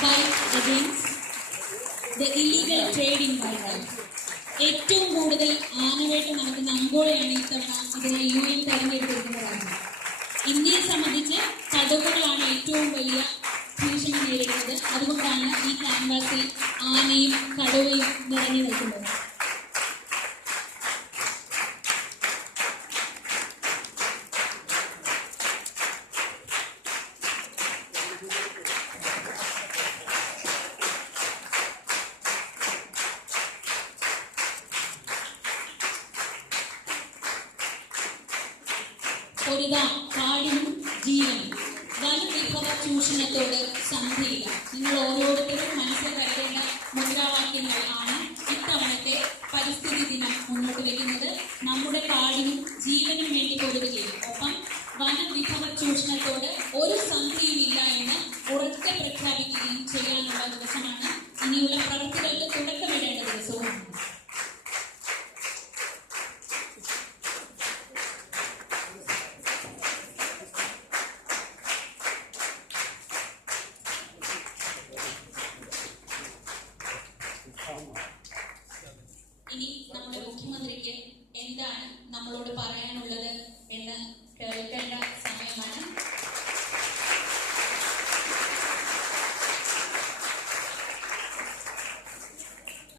fight against the illegal trade in wildlife. ഏറ്റവും കൂടുതൽ ആനവേട്ട നടക്കുന്ന അങ്കോളയാണ് ഇത്തവണ ഇതിനെ UN തെരഞ്ഞെടുത്തിരിക്കുന്നതാണ്. ഇന്ത്യയെ സംബന്ധിച്ച് കടുവകളാണ് ഏറ്റവും വലിയ ഭീഷണി നേരിടുന്നത്. അതുകൊണ്ടാണ് ഈ ക്യാൻവാസിൽ ആനയും കടുവയും നിറഞ്ഞു നിൽക്കുന്നത്. കാടിനും ജീവനും വനവിഭവ ചൂഷണത്തോട് സന്ധിയില്ല. നിങ്ങൾ ഓരോരുത്തരും മനസ്സിൽ കരുതേണ്ട മുദ്രാവാക്യങ്ങൾ ആണ് ഇത്തവണത്തെ പരിസ്ഥിതി ദിനം മുന്നോട്ട് വയ്ക്കുന്നത്. നമ്മുടെ കാടിനും ജീവനും വേണ്ടി പൊരുതുകയും ഒപ്പം വനവിഭവ ചൂഷണത്തോട് ഒരു സന്ധിയുമില്ല എന്ന് ഉറക്കെ പ്രഖ്യാപിക്കുകയും ചെയ്യാനുള്ള ദിവസമാണ്. ഇനിയുള്ള പ്രവൃത്തികൾക്ക്